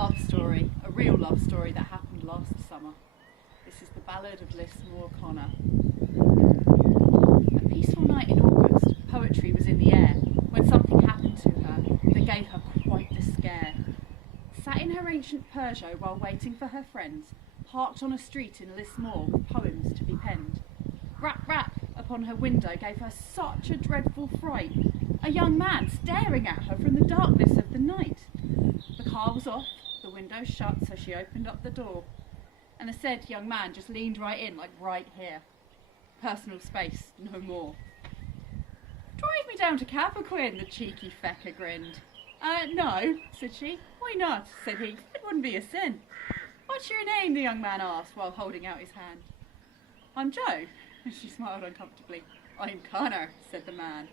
love story, a real love story that happened last summer. This is the Ballad of Lismore Connor. A peaceful night in August, poetry was in the air when something happened to her that gave her quite the scare. Sat in her ancient Peugeot while waiting for her friends, parked on a street in Lismore with poems to be penned. Rap rap upon her window gave her such a dreadful fright, a young man staring at her from the darkness of the night. The car was off, the window shut, so she opened up the door, and the said young man just leaned right in, like right here. Personal space, no more. "Drive me down to Cappoquin," the cheeky fecker grinned. No," said she. "Why not?" said he. "It wouldn't be a sin." "What's your name?" the young man asked while holding out his hand. "I'm Joe." She smiled uncomfortably. "I'm Connor," said the man.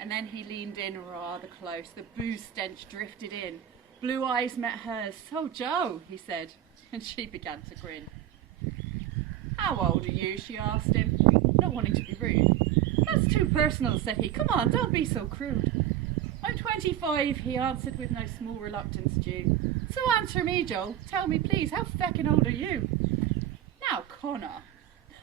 And then he leaned in rather close. The booze stench drifted in. Blue eyes met hers. "So, Joe," he said, and she began to grin. "How old are you?" she asked him, not wanting to be rude. "That's too personal," said he. "Come on, don't be so crude." "I'm 25, he answered with no small reluctance due. "So answer me, Joe. Tell me, please, how feckin' old are you?" "Now, Connor,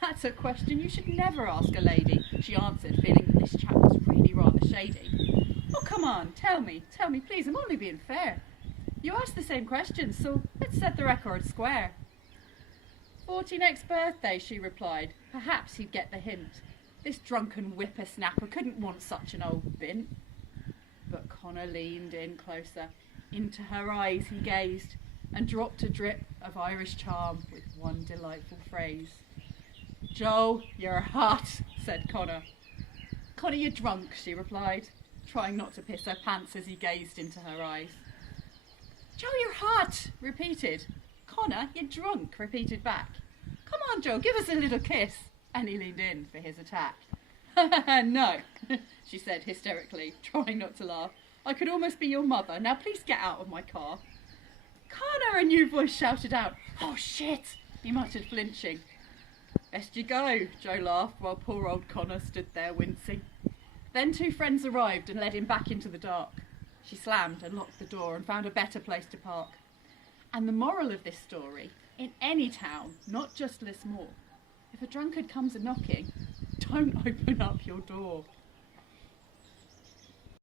that's a question you should never ask a lady," she answered, feeling that this chap was really rather shady. "Oh, come on, tell me, please, I'm only being fair. You asked the same questions, so let's set the record square." 40 next birthday, she replied. Perhaps he'd get the hint. This drunken whippersnapper couldn't want such an old bint. But Connor leaned in closer. Into her eyes he gazed and dropped a drip of Irish charm with one delightful phrase. "Joe, you're hot," said Connor. "Connor, you're drunk," she replied, trying not to piss her pants as he gazed into her eyes. "Joe, you're hot," repeated. "Connor, you're drunk," repeated back. "Come on, Joe, give us a little kiss." And he leaned in for his attack. "No," she said hysterically, trying not to laugh. "I could almost be your mother. Now please get out of my car." "Connor," a new voice shouted out. "Oh, shit," he muttered, flinching. "Best you go," Joe laughed, while poor old Connor stood there wincing. Then 2 friends arrived and led him back into the dark. She slammed and locked the door and found a better place to park. And the moral of this story, in any town, not just Lismore, if a drunkard comes a knocking, don't open up your door.